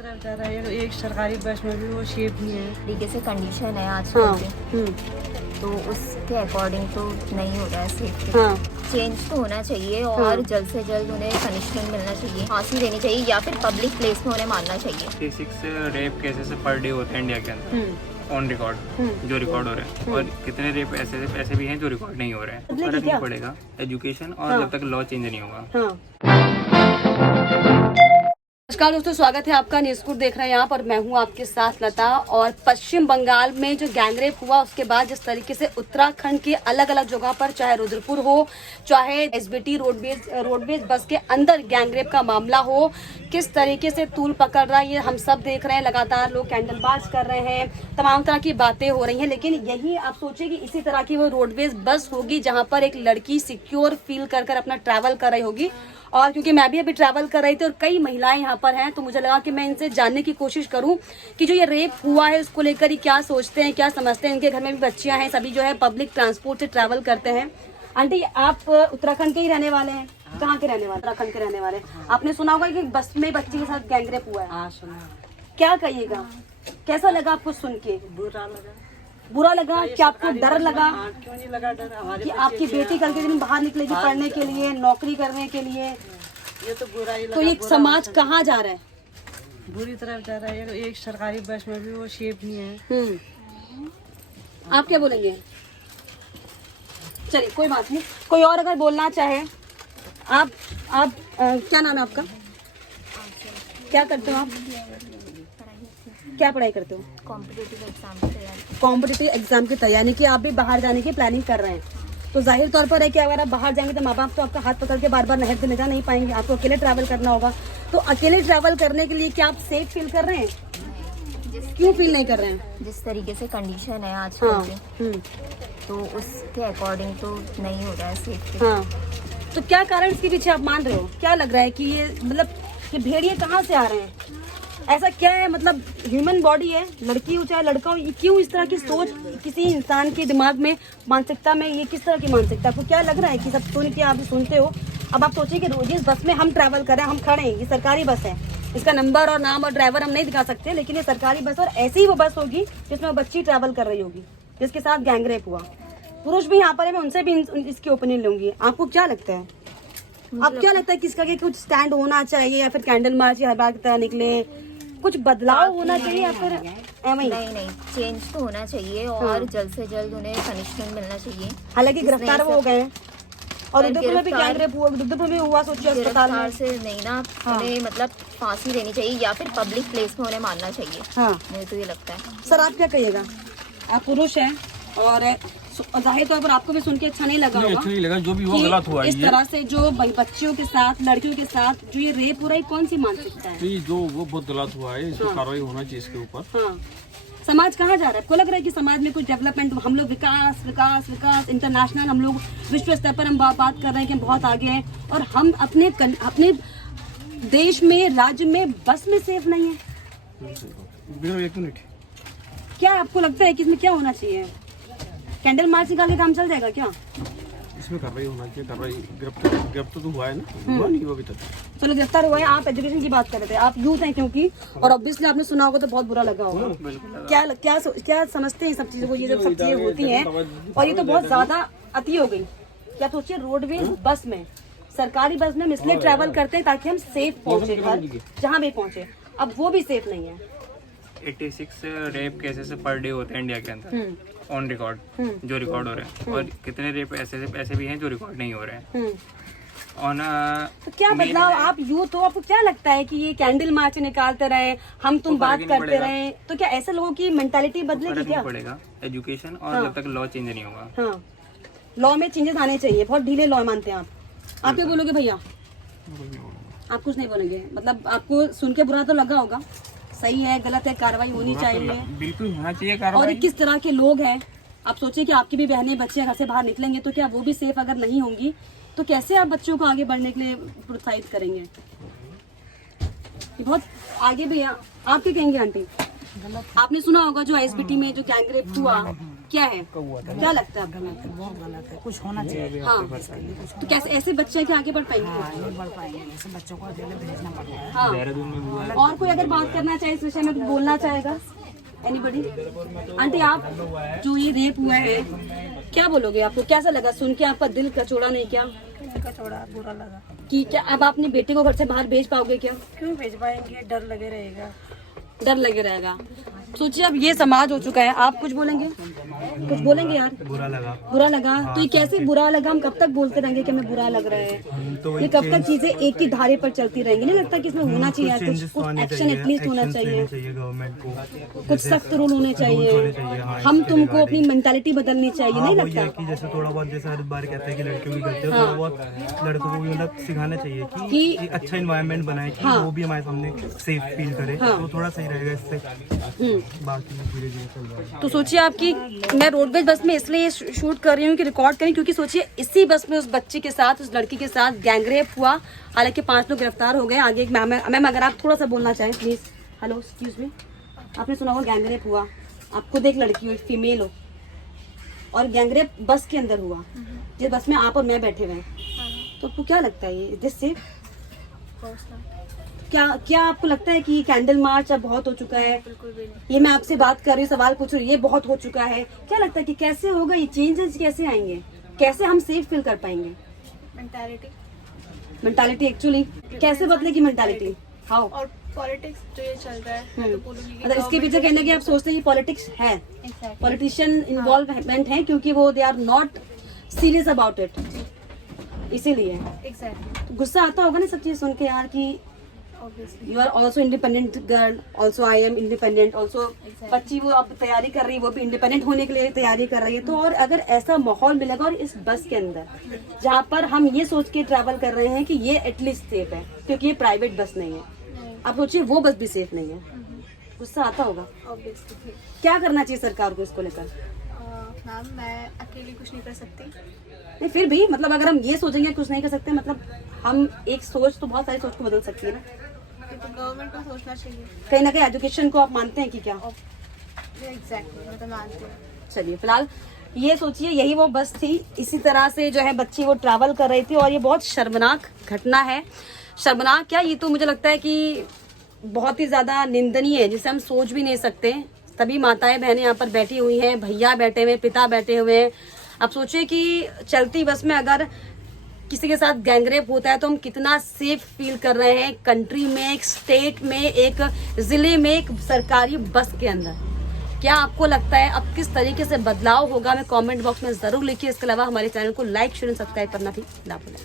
तरफ जा रहा है, एक सरकारी बस में भी वो सेफ नहीं है। तरीके से कंडीशन है आज हाँ, के, तो उसके अकॉर्डिंग तो नहीं हो रहा है सेफ्टी। हाँ, चेंज तो होना चाहिए और जल्द से जल्द उन्हें पनिशमेंट मिलना चाहिए, फांसी देनी चाहिए या फिर पब्लिक प्लेस में उन्हें मारना चाहिए। 36 रेप केसेस पर डे होते हैं इंडिया के अंदर ऑन रिकॉर्ड, जो रिकॉर्ड हो रहे हैं। और कितने रेप ऐसे भी हैं जो रिकॉर्ड नहीं हो रहे हैं। फर्क नहीं पड़ेगा एजुकेशन और जब तक लॉ चेंज नहीं होगा। हाँ। नमस्कार दोस्तों, स्वागत है आपका। न्यूज़पुर देख रहे हैं यहाँ पर, मैं हूँ आपके साथ लता। और पश्चिम बंगाल में जो गैंगरेप हुआ उसके बाद जिस तरीके से उत्तराखंड के अलग अलग जगह पर, चाहे रुद्रपुर हो, चाहे एसबीटी रोडवेज बस के अंदर गैंगरेप का मामला हो, किस तरीके से तूल पकड़ रहा है ये हम सब देख रहे हैं। लगातार लोग कैंडल मार्च कर रहे हैं, तमाम तरह की बातें हो रही हैं। लेकिन यही आप सोचिए कि इसी तरह की वो रोडवेज बस होगी जहाँ पर एक लड़की सिक्योर फील कर अपना ट्रैवल कर रही होगी। और क्योंकि मैं भी अभी ट्रैवल कर रही थी और कई महिलाएं यहाँ पर हैं, तो मुझे लगा कि मैं इनसे जानने की कोशिश करूं कि जो ये रेप हुआ है उसको लेकर ही क्या सोचते हैं, क्या समझते हैं। इनके घर में भी बच्चियां हैं, सभी जो है पब्लिक ट्रांसपोर्ट से ट्रैवल करते हैं। आंटी, आप उत्तराखंड के ही रहने वाले हैं? कहाँ के रहने वाले? उत्तराखंड के रहने वाले। आपने सुना होगा कि बस में बच्ची के साथ गैंगरेप हुआ है। हाँ सुना। क्या कहिएगा, कैसा लगा आपको सुन के? बुरा लगा कि आपको डर लगा? क्यों नहीं लगा डर? हमारे कि आपकी बेटी कल के दिन बाहर निकलेगी पढ़ने के लिए, नौकरी करने के लिए, ये तो बुरा ही लगा। तो ये समाज कहाँ जा रहा है? बुरी तरफ जा रहा है। एक सरकारी बस में भी वो सेफ नहीं है। आप क्या बोलेंगे? चलिए कोई बात नहीं, कोई और अगर बोलना चाहे। आप क्या नाम है आपका? क्या करते हो आप? क्या पढ़ाई करते हो? कॉम्पिटिटिव एग्जाम की तैयारी। कॉम्पिटिटिव एग्जाम की तैयारी की आप भी बाहर जाने की प्लानिंग कर रहे हैं। तो जाहिर तौर पर है कि अगर आप बाहर जाएंगे तो माँ बाप तो आपका हाथ पकड़ के बार बार नहर से ले जा नहीं पाएंगे, आपको अकेले ट्रैवल करना होगा। तो अकेले ट्रैवल करने के लिए क्या आप सेफ फील कर रहे हैं? क्यों फील नहीं कर रहे हैं? जिस तरीके से कंडीशन है आज हाँ, के, तो उसके अकॉर्डिंग तो नहीं हो रहा है सेफ्टी। हाँ। तो क्या कारण इसके पीछे आप मान रहे हो? क्या लग रहा है कि ये मतलब ये भेड़िए कहाँ से आ रहे हैं? ऐसा क्या है? मतलब ह्यूमन बॉडी है, लड़की हो चाहे लड़का हो, ये क्यों इस तरह की सोच किसी इंसान के दिमाग में, मानसिकता में, ये किस तरह की मानसिकता? आपको क्या लग रहा है कि सब सुन के आप सुनते हो? अब आप सोचिए कि रोज इस बस में हम ट्रैवल कर रहे हैं, हम खड़े हैं, ये सरकारी बस है, इसका नंबर और नाम और ड्राइवर हम नहीं दिखा सकते, लेकिन ये सरकारी बस और ऐसी ही वो बस होगी जिसमें वो बच्ची ट्रैवल कर रही होगी जिसके साथ गैंगरेप हुआ। पुरुष भी यहाँ पर है, मैं उनसे भी इसकी ओपिनियन लूंगी। आपको क्या लगता है? आप क्या लगता है किसका कि कुछ स्टैंड होना चाहिए या फिर कैंडल मार्च हर बार की तरह निकले, कुछ बदलाव होना चाहिए या फिर नहीं, चेंज तो होना चाहिए और जल्द से जल्द उन्हें पनिशमेंट मिलना चाहिए। हालांकि गिरफ्तार वो हो गए हैं और रुद्रपुर में भी गैंगरेप हुआ, रुद्रपुर में हुआ, सोचिए अस्पताल में। से नहीं ना, उन्हें मतलब फांसी देनी चाहिए या फिर पब्लिक प्लेस में उन्हें मारना चाहिए। हाँ, मुझे तो ये लगता है। सर आप क्या कहिएगा? आप पुरुष हैं और जाहिर तौर पर आपको भी सुन के अच्छा नहीं लगा होगा। अच्छा नहीं लगा, जो भी हुआ गलत हुआ। इस तरह से जो बच्चियों के साथ, लड़कियों के साथ जो ये रेप हो रहा है, कौन सी मानसिकता है? नहीं, जो वो बहुत गलत हुआ है, इसकी कार्रवाई होना चाहिए इसके ऊपर। हाँ, समाज कहाँ जा रहा है? आपको लग रहा है कि समाज में कुछ डेवलपमेंट? हम लोग विकास विकास विकास, इंटरनेशनल, हम लोग विश्व स्तर पर हम बात कर रहे हैं कि हम बहुत आगे हैं, और हम अपने देश में, राज्य में बस में सेफ नहीं है। एक मिनट, क्या आपको लगता है कि इसमें क्या होना चाहिए? कैंडल मार्च निकाल के काम चल जाएगा क्या? इसमें कार्रवाई होना चाहिए। कार्रवाई, गिरफ्तार तो हुआ है ना? हुआ नहीं हुआ अभी तक? चलो गिरफ्तार हुआ है। आप एजुकेशन की बात कर रहे थे, आप यूथ हैं क्योंकि, और ऑब्वियसली आपने सुना होगा तो बहुत बुरा लगा होगा। क्या समझते हैं सब चीजों को? ये जब सब चीजें होती हैं और ये तो बहुत ज्यादा अति हो गई। क्या सोचिए, रोडवेज बस में, सरकारी बस में हम इसलिए ट्रैवल करते हैं ताकि हम सेफ पहुंचे घर, जहाँ भी पहुंचे। अब वो भी सेफ नहीं है। 86 रेप केसेस पर डे होते हैं इंडिया के अंदर ऑन रिकॉर्ड, जो रिकॉर्ड हो रहे हैं। और कितने रेप ऐसे भी हैं जो रिकॉर्ड नहीं हो रहे हैं। तो क्या बदलाव? आप यूथ हो, आपको क्या लगता है कि ये कैंडल मार्च निकालते रहे, हम तुम बात करते रहे, तो क्या ऐसे लोगों की मेंटालिटी बदलेगी क्या? पड़ेगा एजुकेशन और जब तक लॉ चेंज नहीं होगा। हाँ, लॉ में चेंजेस आने चाहिए। बहुत ढीले लॉ मानते हैं आप क्या बोलोगे भैया? आप कुछ नहीं बोलेंगे? मतलब आपको सुन के बुरा तो लगा होगा। सही है, गलत है, कार्रवाई होनी चाहिए, बिल्कुल होना चाहिए और कार्रवाई। ये किस तरह के लोग हैं? आप सोचिए कि आपकी भी बहनें, बच्चे घर से बाहर निकलेंगे तो क्या वो भी सेफ अगर नहीं होंगी तो कैसे आप बच्चों को आगे बढ़ने के लिए प्रोत्साहित करेंगे? ये बहुत आगे भी है। आप क्या कहेंगे आंटी? आपने सुना होगा जो एसबीटी में जो गैंगरेप हुआ, क्या है, क्या लगता है आपको? बहुत गलत है, कुछ होना चाहिए। हाँ, तो कैसे ऐसे बच्चे के आगे बढ़ पाएंगे? नहीं बढ़ पाएंगे, ऐसे बच्चों को अकेले भेजना पड़ता है। हाँ, और कोई अगर बात करना चाहे इस विषय में, कुछ बोलना चाहेगा? एनीबडी? आंटी, आप जो ये रेप हुआ है, क्या बोलोगे? आपको कैसा लगा सुन के? आपका दिल कचोड़ा नहीं क्या? थोड़ा बुरा लगा कि क्या अब आप अपनी बेटी को घर से बाहर भेज पाओगे क्या? क्यों भेज पाएंगे, डर लगे रहेगा। डर लगे रहेगा। सोचिए अब ये समाज हो चुका है। आप कुछ बोलेंगे? कुछ बोलेंगे यार? बुरा लगा। बुरा लगा? तो ये कैसे बुरा लगा? हम कब तक बोलते रहेंगे कि हमें बुरा लग रहा है? तो ये कब तक चीजें एक ही धारे पर चलती रहेंगी? नहीं लगता कि इसमें होना चाहिए यार, कुछ एक्शन एटलीस्ट होना चाहिए, गवर्नमेंट को कुछ सख्त रूल होने चाहिए। हम तुमको अपनी मेंटालिटी बदलनी चाहिए, नहीं लगता? कि जैसे थोड़ा बहुत, जैसे हर बार कहते हैं कि लड़कियों की गलती है, थोड़ा बहुत लड़कों को भी मतलब सिखाना चाहिए कि एक अच्छा इन्वायरमेंट बनाए कि वो भी हमारे सामने सेफ फील करे, तो थोड़ा सही रहेगा इससे। बाकी धीरे धीरे चल रहा है। तो सोचिए आपकी, मैं रोडवेज बस में इसलिए शूट कर रही हूँ कि रिकॉर्ड करें, क्योंकि सोचिए इसी बस में उस बच्ची के साथ, उस लड़की के साथ गैंगरेप हुआ। हालांकि 5 लोग गिरफ्तार हो गए। आगे एक मैम अगर आप थोड़ा सा बोलना चाहें प्लीज। हेलो, एक्सक्यूज मी, आपने सुना होगा गैंगरेप हुआ, आप खुद एक लड़की हो, एक फीमेल हो, और गैंगरेप बस के अंदर हुआ, जिस बस में आप और मैं बैठे हुए हैं, तो आपको क्या लगता है ये दिस सेफ? क्या आपको लगता है कि कैंडल मार्च अब बहुत हो चुका है? ये मैं आपसे बात कर रही हूँ, सवाल पूछ रही हूँ, ये बहुत हो चुका है। क्या लगता है कि कैसे होगा ये चेंजेस, कैसे आएंगे, कैसे हम सेफ फील कर पाएंगे? मेंटालिटी एक्चुअली कैसे बदलेगी मेंटालिटी? हाउ? और पॉलिटिक्स जो ये चल रहा है, मैं तो बोलूंगी कि मतलब इसके पीछे कहने की आप सोचते हैं कि पॉलिटिक्स है, पॉलिटिशियन इन्वॉल्वमेंट है, क्योंकि वो they are not serious about it, इसीलिए। एग्जैक्टली, गुस्सा आता होगा ना सब चीज सुन के यार कि obviously you are also independent girl, also I am independent also. बच्ची वो अब तैयारी कर रही है, वो भी इंडिपेंडेंट होने के लिए तैयारी कर रही है। तो और अगर ऐसा माहौल मिलेगा और इस बस के अंदर जहाँ पर हम ये सोच के ट्रैवल कर रहे हैं कि ये एटलीस्ट सेफ है, क्योंकि ये प्राइवेट बस नहीं है, आप सोचिए वो बस भी सेफ नहीं है, गुस्सा आता होगा। ऑब्वियसली क्या करना चाहिए सरकार को इसको लेकर? मैम, मैं अकेली कुछ नहीं कर सकती। नहीं, फिर भी मतलब अगर हम ये सोचेंगे कुछ नहीं कर सकते, मतलब हम एक सोच तो बहुत सारी सोच को बदल सकती है ना। ये तो गवर्नमेंट को सोचना चाहिए। कहीं ना कहीं एजुकेशन को आप मानते हैं कि क्या? एग्जैक्टली, मैं तो मानती हूँ। चलिए, फिलहाल ये सोचिए यही वो बस थी, इसी तरह से जो है बच्ची वो ट्रैवल कर रही थी, और ये बहुत शर्मनाक घटना है। शर्मनाक क्या, ये तो मुझे लगता है कि बहुत ही ज्यादा निंदनीय है, जिसे हम सोच भी नहीं सकते। सभी माताएं बहनें यहाँ पर बैठी हुई हैं, भैया बैठे हुए, पिता बैठे हुए हैं। आप सोचिए कि चलती बस में अगर किसी के साथ गैंगरेप होता है तो हम कितना सेफ फील कर रहे हैं, कंट्री में, एक स्टेट में, एक जिले में, एक सरकारी बस के अंदर। क्या आपको लगता है अब किस तरीके से बदलाव होगा? हमें कमेंट बॉक्स में जरूर लिखिए। इसके अलावा हमारे चैनल को लाइक, शेयर, सब्सक्राइब करना भी ना भूलें।